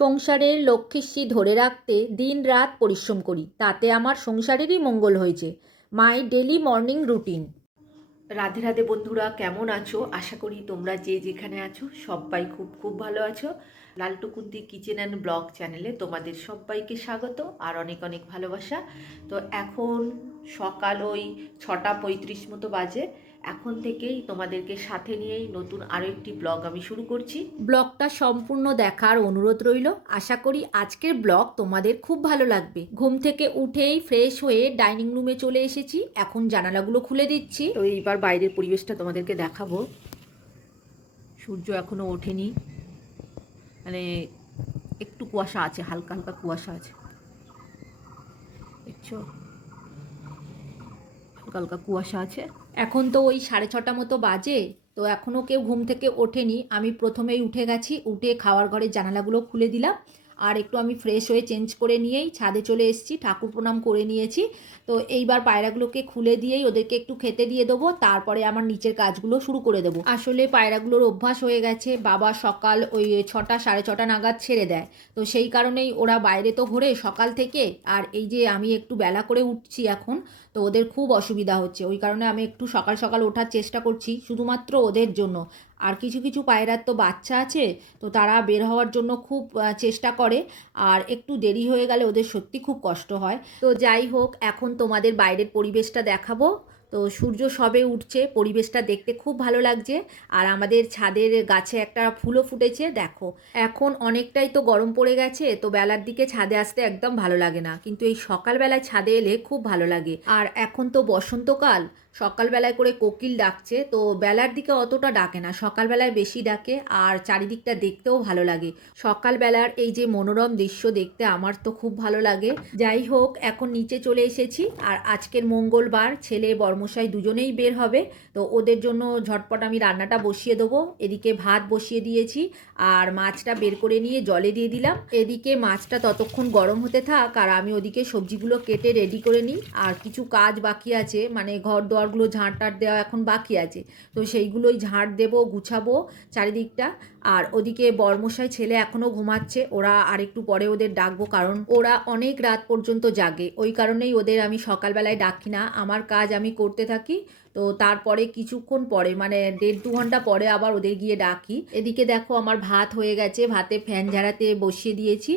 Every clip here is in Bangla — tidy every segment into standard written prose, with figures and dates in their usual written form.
সংসারের লক্ষ্মীশ্রী ধরে রাখতে দিন রাত পরিশ্রম করি, তাতে আমার সংসারেরই মঙ্গল হয়েছে। মাই daily morning routine. Radhe Radhe বন্ধুরা, কেমন আছো? আশা করি তোমরা যে যেখানে আছো সবাই খুব খুব ভালো আছো। লালটুকুন্তি কিচেন অ্যান্ড ব্লগ চ্যানেলে তোমাদের সবাইকে স্বাগত আর অনেক অনেক ভালোবাসা। তো এখন সকাল ওই 6:35 মতো বাজে। এখন থেকেই তোমাদেরকে সাথে নিয়েই নতুন আরও একটি ব্লগ আমি শুরু করছি। ব্লগটা সম্পূর্ণ দেখার অনুরোধ রইল। আশা করি আজকের ব্লগ তোমাদের খুব ভালো লাগবে। ঘুম থেকে উঠেই ফ্রেশ হয়ে ডাইনিং রুমে চলে এসেছি। এখন জানালাগুলো খুলে দিচ্ছি। তো এইবার বাইরের পরিবেশটা তোমাদেরকে দেখাবো। সূর্য এখনো ওঠেনি, মানে একটু কুয়াশা আছে, হালকা হালকা কুয়াশা আছে, দেখছো? হালকা হালকা কুয়াশা আছে। এখন তো ওই 6:30 মতো বাজে। তো এখনও কেউ ঘুম থেকে ওঠেনি। আমি প্রথমেই উঠে গেছি, উঠে খাওয়ার ঘরের জানালাগুলো খুলে দিলাম। আর একটু আমি ফ্রেশ হয়ে চেঞ্জ করে নিয়েই ছাদে চলে এসেছি, ঠাকুর প্রণাম করে নিয়েছি। তো এইবার পায়রাগুলোকে খুলে দিয়েই ওদেরকে একটু খেতে দিয়ে দেবো, তারপরে আমার নিচের কাজগুলো শুরু করে দেবো। আসলে পায়রাগুলোর অভ্যাস হয়ে গেছে, বাবা সকাল ওই 6টা 6:30 নাগাদ ছেড়ে দেয়। তো সেই কারণেই ওরা বাইরে তো ঘোরে সকাল থেকে, আর এই যে আমি একটু বেলা করে উঠছি এখন, তো ওদের খুব অসুবিধা হচ্ছে। ওই কারণে আমি একটু সকাল সকাল ওঠার চেষ্টা করছি, শুধুমাত্র ওদের জন্য। আর কিছু কিছু পায়রার তো বাচ্চা আছে, তো তারা বের হওয়ার জন্য খুব চেষ্টা করে, আর একটু দেরি হয়ে গেলে ওদের সত্যি খুব কষ্ট হয়। তো যাই হোক, এখন তোমাদের বাইরের পরিবেশটা দেখাবো। তো সূর্য সবে উঠছে, পরিবেশটা দেখতে খুব ভালো লাগছে। আর আমাদের ছাদের গাছে একটা ফুলও ফুটেছে, দেখো। এখন অনেকটাই তো গরম পড়ে গেছে, তো বেলার দিকে ছাদে আসতে একদম ভালো লাগে না, কিন্তু এই সকালবেলায় ছাদে এলে খুব ভালো লাগে। আর এখন তো বসন্তকাল, সকালবেলায় করে কোকিল ডাকছে, তো বেলার দিকে অতটা ডাকে না, সকালবেলায় বেশি ডাকে। আর চারিদিকটা দেখতেও ভালো লাগে সকালবেলার এই যে মনোরম দৃশ্য দেখতে, আমার তো খুব ভালো লাগে। যাই হোক, এখন নিচে চলে এসেছি। আর আজকের মঙ্গলবার, ছেলে বর্মশাই দুজনেই বের হবে, তো ওদের জন্য ঝটপট আমি রান্নাটা বসিয়ে দেবো। এদিকে ভাত বসিয়ে দিয়েছি, আর মাছটা বের করে নিয়ে জলে দিয়ে দিলাম। এদিকে মাছটা ততক্ষণ গরম হতে থাক, আর আমি ওদিকে সবজিগুলো কেটে রেডি করে নিই। আর কিছু কাজ বাকি আছে, মানে ঘর দোয়ারগুলো ঝাঁট টাট দেওয়া এখন বাকি আছে, তো সেইগুলোই ঝাঁট দেবো, গুছাবো চারিদিকটা। আর ওদিকে বর্মশাই ছেলে এখনও ঘুমাচ্ছে, ওরা আরেকটু পরে ওদের ডাকবো, কারণ ওরা অনেক রাত পর্যন্ত জাগে। ওই কারণেই ওদের আমি সকালবেলায় ডাকি না, আমার কাজ আমি করতে থাকি। তো তারপরে কিছুক্ষণ পরে, মানে 1.5-2 ঘন্টা পরে আবার ওদের গিয়ে ডাকি। এদিকে দেখো আমার ভাত হয়ে গেছে, ভাতে ফ্যান ঝাড়াতে বসিয়ে দিয়েছি।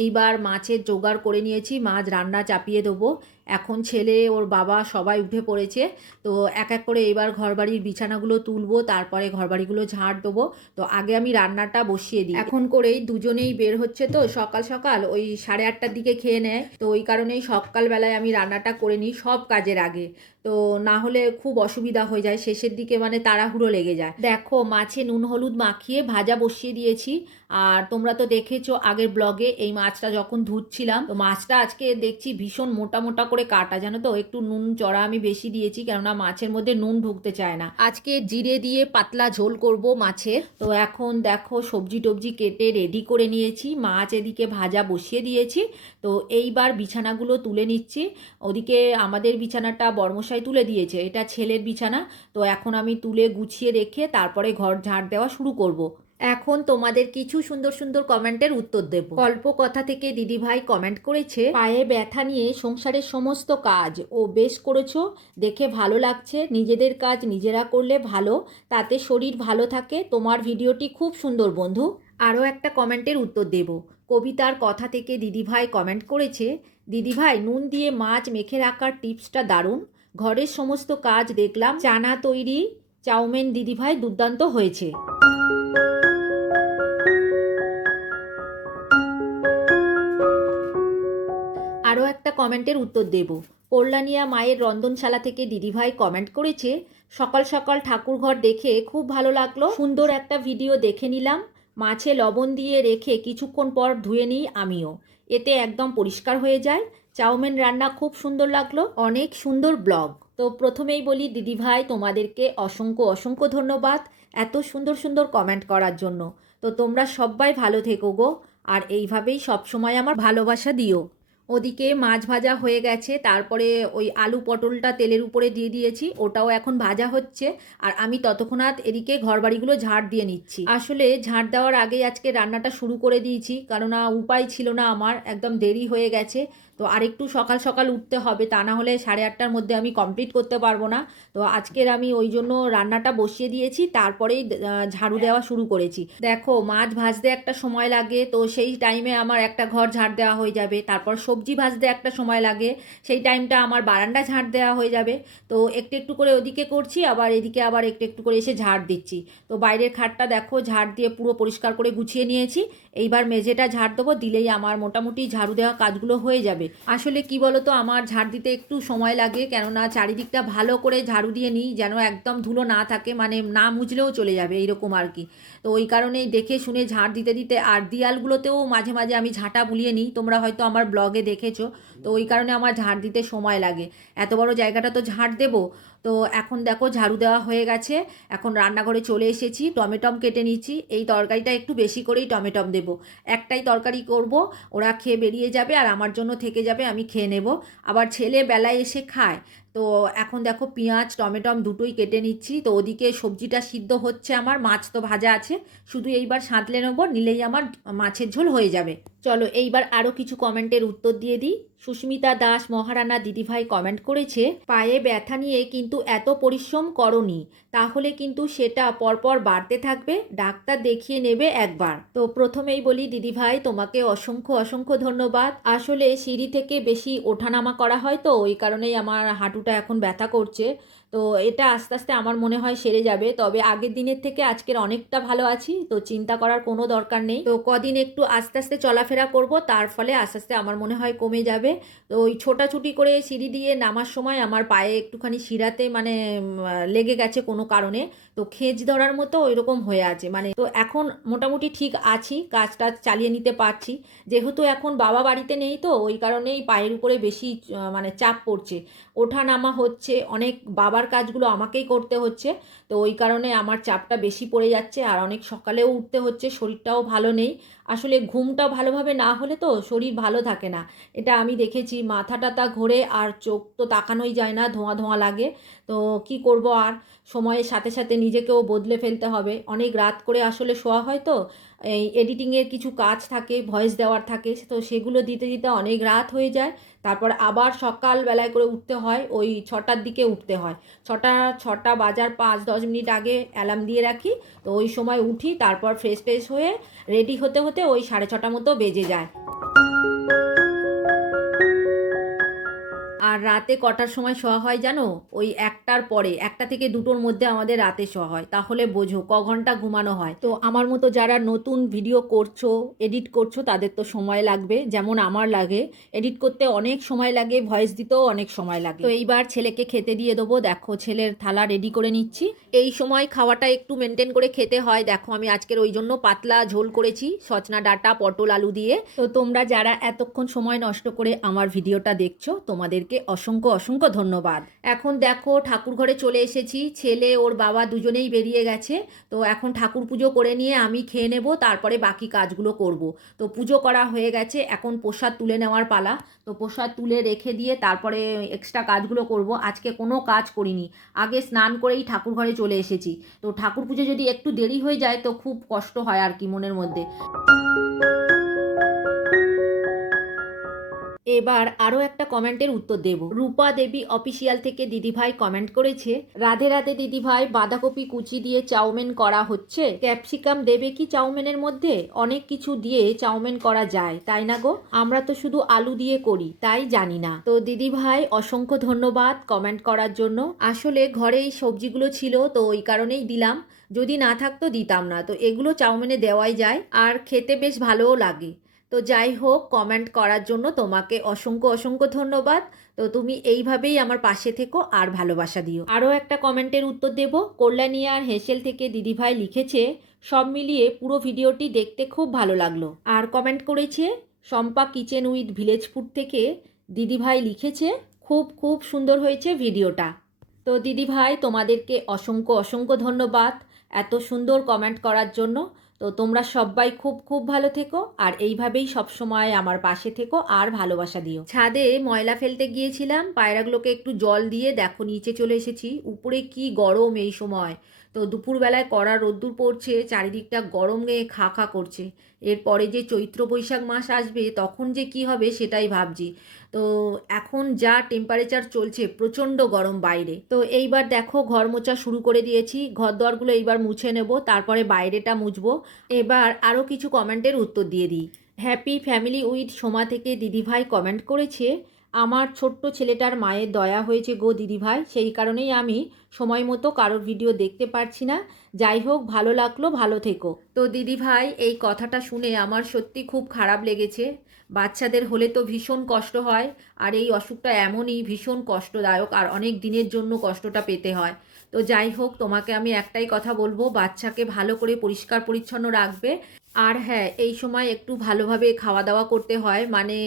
এইবার মাছের জোগাড় করে নিয়েছি, মাছ রান্না চাপিয়ে দেবো। এখন ছেলে, ওর বাবা সবাই উঠে পড়েছে। তো এক এক করে এবার ঘরবাড়ির বিছানাগুলো তুলবো, তারপরে ঘরবাড়িগুলো ঝাড় দেবো। তো আগে আমি রান্নাটা বসিয়ে দিই। এখন করেই দুজনেই বের হচ্ছে, তো সকাল সকাল ওই 8:30টার দিকে খেয়ে নেয়, তো ওই কারণেই সকালবেলায় আমি রান্নাটা করে নিই সব কাজের আগে। তো না হলে খুব অসুবিধা হয়ে যায় শেষের দিকে, মানে তাড়াহুড়ো লেগে যায়। দেখো, মাছে নুন হলুদ মাখিয়ে ভাজা বসিয়ে দিয়েছি। আর তোমরা তো দেখেছো আগের ব্লগে এই মাছটা যখন ধুচ্ছিলাম, তো মাছটা আজকে দেখছি ভীষণ মোটা মোটা করে কাটা, জানো তো। একটু নুন চড়া আমি বেশি দিয়েছি, কেননা মাছের মধ্যে নুন ঢুকতে চায় না। আজকে জিরে দিয়ে পাতলা ঝোল করব মাছের। তো এখন দেখো সবজি টবজি কেটে রেডি করে নিয়েছি, মাছ এদিকে ভাজা বসিয়ে দিয়েছি। তো এইবার বিছানাগুলো তুলে নিচ্ছি। ওদিকে আমাদের বিছানাটা বর্মশাই তুলে দিয়েছে, এটা ছেলের বিছানা। তো এখন আমি তুলে গুছিয়ে রেখে তারপরে ঘর ঝাড় দেওয়া শুরু করব। এখন তোমাদের কিছু সুন্দর সুন্দর কমেন্টের উত্তর দেব। গল্প কথা থেকে দিদিভাই কমেন্ট করেছে, পায়ে ব্যথা নিয়ে সংসারের সমস্ত কাজ ও বেশ করেছো, দেখে ভালো লাগছে। নিজেদের কাজ নিজেরা করলে ভালো, তাতে শরীর ভালো থাকে। তোমার ভিডিওটি খুব সুন্দর বন্ধু। আরও একটা কমেন্টের উত্তর দেব। কবিতার কথা থেকে দিদিভাই কমেন্ট করেছে, দিদিভাই নুন দিয়ে মাছ মেখে রাখার টিপসটা দারুণ। ঘরের সমস্ত কাজ দেখলাম, চানা তৈরি, চাউমিন দিদিভাই দুর্দান্ত হয়েছে। আরও একটা কমেন্টের উত্তর দেব। কল্যাণিয়া মায়ের রন্ধনশালা থেকে দিদিভাই কমেন্ট করেছে, সকাল সকাল ঠাকুরঘর দেখে খুব ভালো লাগলো, সুন্দর একটা ভিডিও দেখে নিলাম। মাছে লবণ দিয়ে রেখে কিছুক্ষণ পর ধুয়ে নিই আমিও, এতে একদম পরিষ্কার হয়ে যায়। চাউমিন রান্না খুব সুন্দর লাগলো, অনেক সুন্দর ব্লগ। তো প্রথমেই বলি দিদিভাই, তোমাদেরকে অসংখ্য অসংখ্য ধন্যবাদ এত সুন্দর সুন্দর কমেন্ট করার জন্য। তো তোমরা সবাই ভালো থেকো গো, আর এইভাবেই সবসময় আমার ভালোবাসা দিও। ওদিকে মাছ ভাজা হয়ে গেছে, তারপরে ওই আলু পটলটা তেলের উপরে দিয়ে দিয়েছি, ওটাও এখন ভাজা হচ্ছে। আর আমি ততক্ষণাৎ এদিকে ঘরবাড়িগুলো ঝাড় দিয়ে নিচ্ছি। আসলে ঝাড় দেওয়ার আগেই আজকে রান্নাটা শুরু করে দিয়েছি, কেননা উপায় ছিল না, আমার একদম দেরি হয়ে গেছে। তো আরেকটু সকাল সকাল উঠতে হবে, তা না হলে 8:30টার মধ্যে আমি কমপ্লিট করতে পারবো না। তো আজকের আমি ওই জন্য রান্নাটা বসিয়ে দিয়েছি, তারপরেই ঝাড়ু দেওয়া শুরু করেছি। দেখো মাছ ভাজতে একটা সময় লাগে, তো সেই টাইমে আমার একটা ঘর ঝাড় দেওয়া হয়ে যাবে। তারপর সবজি ভাজতে একটা সময় লাগে, সেই টাইমটা আমার বারান্দা ঝাড় দেওয়া হয়ে যাবে। তো একটু একটু করে ওদিকে করছি, আবার এদিকে আবার একটু একটু করে এসে ঝাড় দিচ্ছি। তো বাইরের খাটটা দেখো ঝাড় দিয়ে পুরো পরিষ্কার করে গুছিয়ে নিয়েছি। এইবার মেঝেটা ঝাড় দেবো, দিলেই আমার মোটামুটি ঝাড়ু দেওয়া কাজগুলো হয়ে যাবে। আসলে কি বলতো, আমার ঝাড় দিতে একটু সময় লাগে, কেননা চারিদিকটা ভালো করে ঝাড়ু দিয়ে নিই, যেন একদম ধুলো না থাকে, মানে না মুছলেও চলে যাবে এইরকম আর কি। তো ওই কারণেই দেখে শুনে ঝাড় দিতে দিতে, আর দেয়ালগুলোতেও মাঝে মাঝে আমি ঝাঁটা বুলিয়ে নিই, তোমরা হয়তো আমার ব্লগে দেখেছো। তো ওই কারণে আমার ঝাড় দিতে সময় লাগে, এত বড় জায়গাটা তো ঝাড় দেবো। তো এখন দেখো ঝাড়ু দেওয়া হয়ে গেছে, এখন রান্নাঘরে চলে এসেছি, টমেটম কেটে নিচ্ছি। এই তরকারিটা একটু বেশি করেই টমেটম দেবো, একটাই তরকারি করব, ওরা খেয়ে বেরিয়ে যাবে আর আমার জন্য থেকে যাবে, আমি খেয়ে নেব। আবার ছেলে বেলায় এসে খায়। তো এখন দেখো পেঁয়াজ টমেটম দুটোই কেটে নিচ্ছি। তো ওদিকে সবজিটা সিদ্ধ হচ্ছে, আমার মাছ তো ভাজা আছে, শুধু এইবার সাঁতলে নেবো, নিলেই আমার মাছের ঝোল হয়ে যাবে। চলো এইবার আরও কিছু কমেন্টের উত্তর দিয়ে দিই। সুস্মিতা দাস মহারানা দিদিভাই কমেন্ট করেছে, পায়ে ব্যথা নিয়ে কিন্তু এত পরিশ্রম করনি, তাহলে কিন্তু সেটা পরপর বাড়তে থাকবে, ডাক্তার দেখিয়ে নেবে একবার। তো প্রথমেই বলি দিদিভাই, তোমাকে অসংখ্য অসংখ্য ধন্যবাদ। আসলে সিঁড়ি থেকে বেশি ওঠানামা করা হয়, তো ওই কারণেই আমার হাঁটুটা এখন ব্যথা করছে। তো এটা আস্তে আস্তে আমার মনে হয় সেরে যাবে, তবে আগের দিনের থেকে আজকের অনেকটা ভালো আছি, তো চিন্তা করার কোনো দরকার নেই। তো কদিন একটু আস্তে আস্তে চলাফেরা করব, তার ফলে আস্তে আস্তে আমার মনে হয় কমে যাবে। তো ওই ছোটাছুটি করে সিঁড়ি দিয়ে নামার সময় আমার পায়ে একটুখানি শিরাতে মানে লেগে গেছে কোনো কারণে, তো খেজ ধরার মতো ওইরকম হয়ে আছে মানে। তো এখন মোটামুটি ঠিক আছি, কাজটা চালিয়ে নিতে পারছি। যেহেতু এখন বাবা বাড়িতে নেই, তো ওই কারণেই পায়ের উপরে বেশি মানে চাপ পড়ছে, ওঠা নামা হচ্ছে, অনেক বাবার কাজগুলো আমাকেই করতে হচ্ছে। তো ওই কারণে আমার চাপটা বেশি পড়ে যাচ্ছে, আর অনেক সকালেও উঠতে হচ্ছে, শরীরটাও ভালো নেই। আসলে ঘুমটা ভালোভাবে না হলে তো শরীর ভালো থাকে না, এটা আমি দেখেছি, মাথা টাথা ঘোরে আর চোখ তো তাকানোই যায় না, ধোঁয়া ধোঁয়া লাগে। তো কি করব আর, সময়ের সাথে সাথে নিজেকেও বদলে ফেলতে হবে। অনেক রাত করে আসলে শোয়া হয়, তো এই এডিটিংয়ের কিছু কাজ থাকে, ভয়েস দেওয়ার থাকে, তো সেগুলো দিতে দিতে অনেক রাত হয়ে যায়। তারপর আবার সকালবেলায় করে উঠতে হয়, ওই 6টার দিকে উঠতে হয়। ছটা বাজার 5-10 মিনিট আগে অ্যালার্ম দিয়ে রাখি, তো ওই সময় উঠি, তারপর ফ্রেশ ট্রেশ হয়ে রেডি হতে হতে ওই 6:30 মতো বেজে যায়। আর রাতে কটার সময় শোয়া হয় জানো? ওই 1টার পরে, 1টা থেকে 2টোর মধ্যে আমাদের রাতে শোয়া হয়, তাহলে বোঝো ঘন্টা ঘুমানো হয়। তো আমার মতো যারা নতুন ভিডিও করছো, এডিট করছো, তাদের তো সময় লাগবে, যেমন আমার লাগে। এডিট করতে অনেক সময় লাগে, ভয়েস দিতেও অনেক সময় লাগে। তো এইবার ছেলেকে খেতে দিয়ে দেবো, দেখো ছেলের থালা রেডি করে নিচ্ছি। এই সময় খাওয়াটা একটু মেনটেন করে খেতে হয়। দেখো আমি আজকের ওই জন্য পাতলা ঝোল করেছি, সজনা ডাঁটা পটল আলু দিয়ে। তো তোমরা যারা এতক্ষণ সময় নষ্ট করে আমার ভিডিওটা দেখছো, তোমাদেরকে অসংখ্য অসংখ্য ধন্যবাদ। এখন দেখো ঠাকুর ঘরে চলে এসেছি, ছেলে ওর বাবা দুজনেই বেরিয়ে গেছে। তো এখন ঠাকুর পুজো করে নিয়ে আমি খেয়ে নেব, তারপরে বাকি কাজগুলো করব। তো পুজো করা হয়ে গেছে, এখন প্রসাদ তুলে নেওয়ার পালা। তো প্রসাদ তুলে রেখে দিয়ে তারপরে এক্সট্রা কাজগুলো করব। আজকে কোনো কাজ করিনি, আগে স্নান করেই ঠাকুর ঘরে চলে এসেছি। তো ঠাকুর পুজো যদি একটু দেরি হয়ে যায় তো খুব কষ্ট হয় আর কি মনের মধ্যে। এবার আরও একটা কমেন্টের উত্তর দেব। রূপা দেবী অফিসিয়াল থেকে দিদিভাই কমেন্ট করেছে, রাধে রাধে দিদিভাই, বাঁধাকপি কুচি দিয়ে চাউমিন করা হচ্ছে, ক্যাপসিকাম দেবে কি চাউমিনের মধ্যে? অনেক কিছু দিয়ে চাউমিন করা যায় তাই না গো, আমরা তো শুধু আলু দিয়ে করি, তাই জানি না। তো দিদিভাই অসংখ্য ধন্যবাদ কমেন্ট করার জন্য। আসলে ঘরে এই সবজিগুলো ছিল, তো ওই কারণেই দিলাম, যদি না থাকতো দিতাম না। তো এগুলো চাউমিনে দেওয়াই যায়, আর খেতে বেশ ভালোও লাগে। তো যাই হোক, কমেন্ট করার জন্য তোমাকে অসংখ্য অসংখ্য ধন্যবাদ। তো তুমি এইভাবেই আমার পাশে থেকো আর ভালোবাসা দিও। আরও একটা কমেন্টের উত্তর দেব। কল্যাণী আর হেসেল থেকে দিদিভাই লিখেছে, সব মিলিয়ে পুরো ভিডিওটি দেখতে খুব ভালো লাগলো। আর কমেন্ট করেছে Shampa kitchen with village food থেকে, দিদিভাই লিখেছে, খুব খুব সুন্দর হয়েছে ভিডিওটা। তো দিদিভাই তোমাদেরকে অসংখ্য অসংখ্য ধন্যবাদ এত সুন্দর কমেন্ট করার জন্য। তো তোমরা সবাই খুব খুব ভালো থেকো, আর এইভাবেই সবসময় আমার পাশে থেকো আর ভালোবাসা দিও। ছাদে ময়লা ফেলতে গিয়েছিলাম, পায়রাগুলোকে একটু জল দিয়ে দেখো নিচে চলে এসেছি। উপরে কি গরম এই সময়, তো দুপুরবেলায় কড়া রোদ্দুর পড়ছে, চারিদিকটা গরমে খা খা করছে। এরপরে যে চৈত্র বৈশাখ মাস আসবে তখন যে কি হবে সেটাই ভাবছি। তো এখন যা টেম্পারেচার চলছে, প্রচণ্ড গরম বাইরে। তো এইবার দেখো ঘর মোছা শুরু করে দিয়েছি, ঘর দোয়ারগুলো এইবার মুছে নেব, তারপরে বাইরেটা মুছবো। এবার আরও কিছু কমেন্টের উত্তর দিয়ে দিই। হ্যাপি ফ্যামিলি উইথ সোমা থেকে দিদিভাই কমেন্ট করেছে, আমার ছোট্ট ছেলেটার মায়ের দয়া হয়েছে গো দিদিভাই, সেই কারণেই আমি সময় মতো কারোর ভিডিও দেখতে পারছি না। যাই হোক, ভালো লাগলো, ভালো থেকো। তো দিদিভাই, এই কথাটা শুনে আমার সত্যি খুব খারাপ লেগেছে। বাচ্চাদের হলে তো ভীষণ কষ্ট হয়, আর এই অসুখটা এমনই ভীষণ কষ্টদায়ক, আর অনেক দিনের জন্য কষ্টটা পেতে হয়। তো যাই হোক, তোমাকে আমি একটাই কথা বলবো, বাচ্চাকে ভালো করে পরিষ্কার পরিচ্ছন্ন রাখবে। আর হ্যাঁ, এই সময় একটু ভালোভাবে খাওয়া দাওয়া করতে হয়, মানে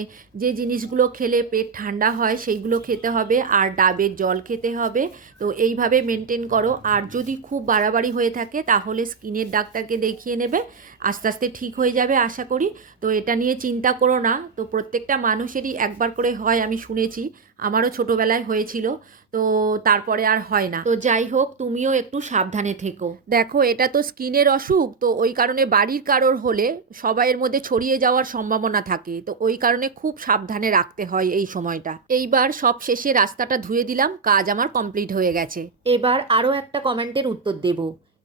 যে জিনিসগুলো খেলে পেট ঠান্ডা হয় সেইগুলো খেতে হবে, আর ডাবের জল খেতে হবে। তো এইভাবে মেনটেন করো, আর যদি খুব বাড়াবাড়ি হয়ে থাকে তাহলে স্কিনের ডাক্তারকে দেখিয়ে নেবে, আস্তে আস্তে ঠিক হয়ে যাবে আশা করি। তো এটা নিয়ে চিন্তা করো না। তো প্রত্যেকটা মানুষেরই একবার করে হয়, আমি শুনেছি, আমারও ছোটোবেলায় হয়েছিল, তো তারপরে আর হয় না। তো যাই হোক, তুমিও একটু সাবধানে থেকো। দেখো, এটা তো স্কিনের অসুখ, তো ওই কারণে বাড়ির কারোর হলে সবাইয়ের মধ্যে ছড়িয়ে যাওয়ার সম্ভাবনা থাকে, তো ওই কারণে খুব সাবধানে রাখতে হয় এই সময়টা। এইবার সব শেষে রাস্তাটা ধুয়ে দিলাম, কাজ আমার কমপ্লিট হয়ে গেছে। এবার আরও একটা কমেন্টের উত্তর দেব।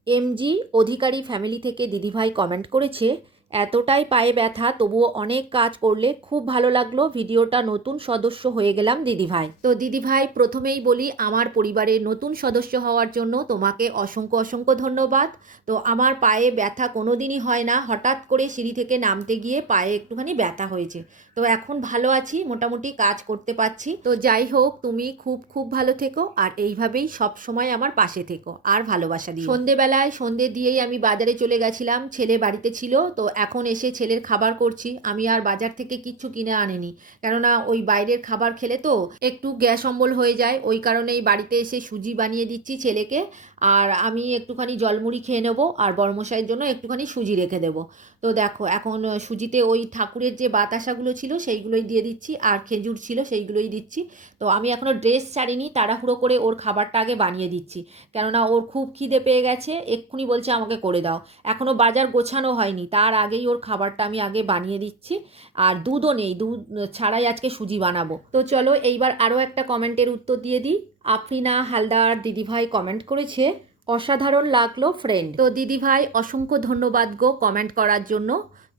এমজি অধিকারী ফ্যামিলি থেকে দিদিভাই কমেন্ট করেছে, এতটাই পায়ে ব্যথা তবুও অনেক কাজ করলে, খুব ভালো লাগলো ভিডিওটা, নতুন সদস্য হয়ে গেলাম দিদিভাই। তো দিদিভাই, প্রথমেই বলি, আমার পরিবারের নতুন সদস্য হওয়ার জন্য তোমাকে অসংখ্য অসংখ্য ধন্যবাদ। তো আমার পায়ে ব্যথা কোনো দিনই হয় না, হঠাৎ করে সিঁড়ি থেকে নামতে গিয়ে পায়ে একটুখানি ব্যথা হয়েছে। তো এখন ভালো আছি, মোটামুটি কাজ করতে পারছি। তো যাই হোক, তুমি খুব খুব ভালো থেকো, আর এইভাবেই সব সময় আমার পাশে থেকো আর ভালোবাসা দিও। সন্ধেবেলায় সন্ধে দিয়েই আমি বাজারে চলে গেছিলাম, ছেলে বাড়িতে ছিল, তো এখন এসে ছেলের খাবার করছি। আমি আর বাজার থেকে কিচ্ছু কিনে আনিনি, কেননা ওই বাইরের খাবার খেলে তো একটু গ্যাস অম্বল হয়ে যায়, ওই কারণেই বাড়িতে এসে সুজি বানিয়ে দিচ্ছি ছেলেকে, আর আমি একটুখানি জলমুড়ি খেয়ে নেবো, আর বড়মশাইয়ের জন্য একটুখানি সুজি রেখে দেবো। তো দেখো, এখন সুজিতে ওই ঠাকুরের যে বাতাসাগুলো ছিল সেইগুলোই দিয়ে দিচ্ছি, আর খেজুর ছিল সেইগুলোই দিচ্ছি। তো আমি এখনও ড্রেস ছাড়িনি, তাড়াহুড়ো করে ওর খাবারটা আগে বানিয়ে দিচ্ছি, কেননা ওর খুব খিদে পেয়ে গেছে, এক্ষুনি বলছে আমাকে করে দাও। এখনও বাজার গোছানো হয়নি, তার আগেই ওর খাবারটা আমি আগে বানিয়ে দিচ্ছি। আর দুধও নেই, দুধ ছাড়াই আজকে সুজি বানাবো। তো চলো, এইবার আরও একটা কমেন্টের উত্তর দিয়ে দিই। আফরিনা হালদার দিদিভাই কমেন্ট করেছে, অসাধারণ লাগলো ফ্রেন্ড। তো দিদিভাই, অসংখ্য ধন্যবাদ গো কমেন্ট করার জন্য।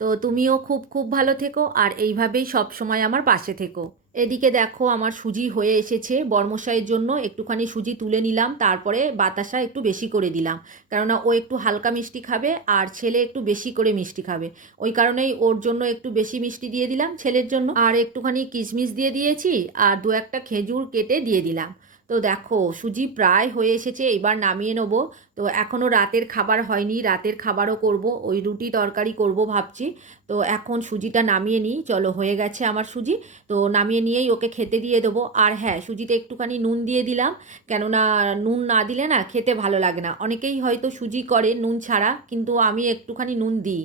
তো তুমিও খুব খুব ভালো থেকো, আর এইভাবেই সব সময় আমার পাশে থেকো। এদিকে দেখো, আমার সুজি হয়ে এসেছে, বর্মশাইয়ের জন্য একটুখানি সুজি তুলে নিলাম, তারপরে বাতাসা একটু বেশি করে দিলাম, কেননা ও একটু হালকা মিষ্টি খাবে আর ছেলে একটু বেশি করে মিষ্টি খাবে, ওই কারণেই ওর জন্য একটু বেশি মিষ্টি দিয়ে দিলাম ছেলের জন্য, আর একটুখানি কিশমিশ দিয়ে দিয়েছি, আর দু একটা খেজুর কেটে দিয়ে দিলাম। তো দেখো, সুজি প্রায় হয়ে এসেছে, এবার নামিয়ে নেবো। তো এখনও রাতের খাবার হয়নি, রাতের খাবারও করব, ওই রুটি তরকারি করব ভাবছি। তো এখন সুজিটা নামিয়ে নিই, চলো, হয়ে গেছে আমার সুজি। তো নামিয়ে নিয়েই ওকে খেতে দিয়ে দেবো। আর হ্যাঁ, সুজিতে একটুখানি নুন দিয়ে দিলাম, কেননা নুন না দিলে না খেতে ভালো লাগে না। অনেকেই হয়তো সুজি করে নুন ছাড়া, কিন্তু আমি একটুখানি নুন দিই।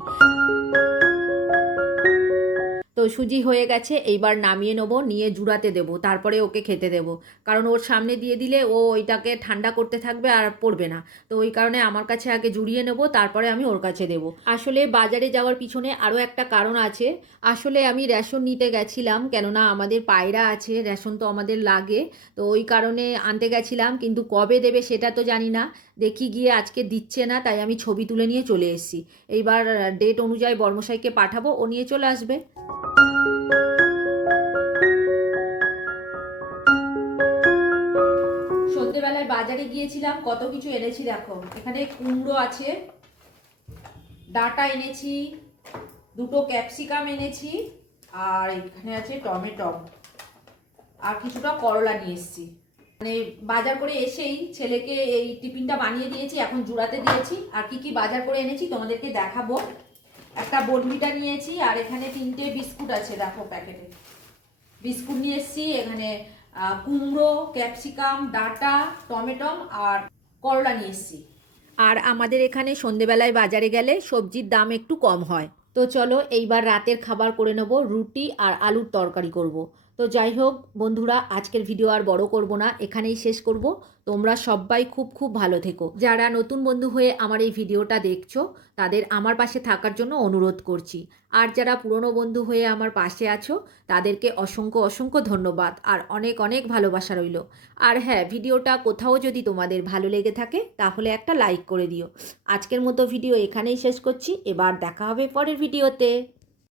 তো সুজি হয়ে গেছে, এইবার নামিয়ে নেবো, নিয়ে জুড়াতে দেবো, তারপরে ওকে খেতে দেবো। কারণ ওর সামনে দিয়ে দিলে ও ওইটাকে ঠান্ডা করতে থাকবে আর পড়বে না। তো ওই কারণে আমার কাছে আগে জুড়িয়ে নেবো, তারপরে আমি ওর কাছে দেবো। আসলে বাজারে যাওয়ার পিছনে আরও একটা কারণ আছে। আসলে আমি রেশন নিতে গেছিলাম, কেননা আমাদের পায়রা আছে, রেশন তো আমাদের লাগে। তো ওই কারণে আনতে গেছিলাম, কিন্তু কবে দেবে সেটা তো জানি না। দেখি গিয়ে আজকে দিচ্ছে না, তাই আমি ছবি তুলে নিয়ে চলে এসেছি। এইবার ডেট অনুযায়ী বর্মশাইকে পাঠাবো, ও নিয়ে চলে আসবে। সন্ধ্যেবেলায় বাজারে গিয়েছিলাম, কত কিছু এনেছি দেখো। এখানে কুমড়ো আছে, ডাঁটা এনেছি, দুটো ক্যাপসিকাম এনেছি, আর এখানে আছে টমেটো, আর কিছুটা করলা নিয়ে এসেছি। মানে বাজার করে এসেই ছেলেকে এই টিফিনটা বানিয়ে দিয়েছি, এখন জুড়াতে দিয়েছি। আর কি কি বাজার করে এনেছি তোমাদেরকে দেখাবো। একটা বনভিটা নিয়েছি, আর এখানে 3টে বিস্কুট আছে, দেখো প্যাকেটে বিস্কুট নিয়ে এসেছি। এখানে কুমড়ো, ক্যাপসিকাম, ডাঁটা, টমেটো আর করলা নিয়ে এসেছি। আর আমাদের এখানে সন্ধেবেলায় বাজারে গেলে সবজির দাম একটু কম হয়। তো চলো এইবার রাতের খাবার করে নেব, রুটি আর আলুর তরকারি করব। তো যাই হোক বন্ধুরা, আজকের ভিডিও আর বড় করব না, এখানেই শেষ করব। তোমরা সবাই খুব খুব ভালো থেকো। যারা নতুন বন্ধু হয়ে আমার এই ভিডিওটা দেখছো তাদের আমার পাশে থাকার জন্য অনুরোধ করছি। আর যারা পুরনো বন্ধু হয়ে আমার পাশে আছো তাদেরকে অসংখ্য অসংখ্য ধন্যবাদ আর অনেক অনেক ভালোবাসা রইল। আর হ্যাঁ, ভিডিওটা কোথাও যদি তোমাদের ভালো লেগে থাকে তাহলে একটা লাইক করে দিও। আজকের মতো ভিডিও এখানেই শেষ করছি, এবার দেখা হবে পরের ভিডিওতে।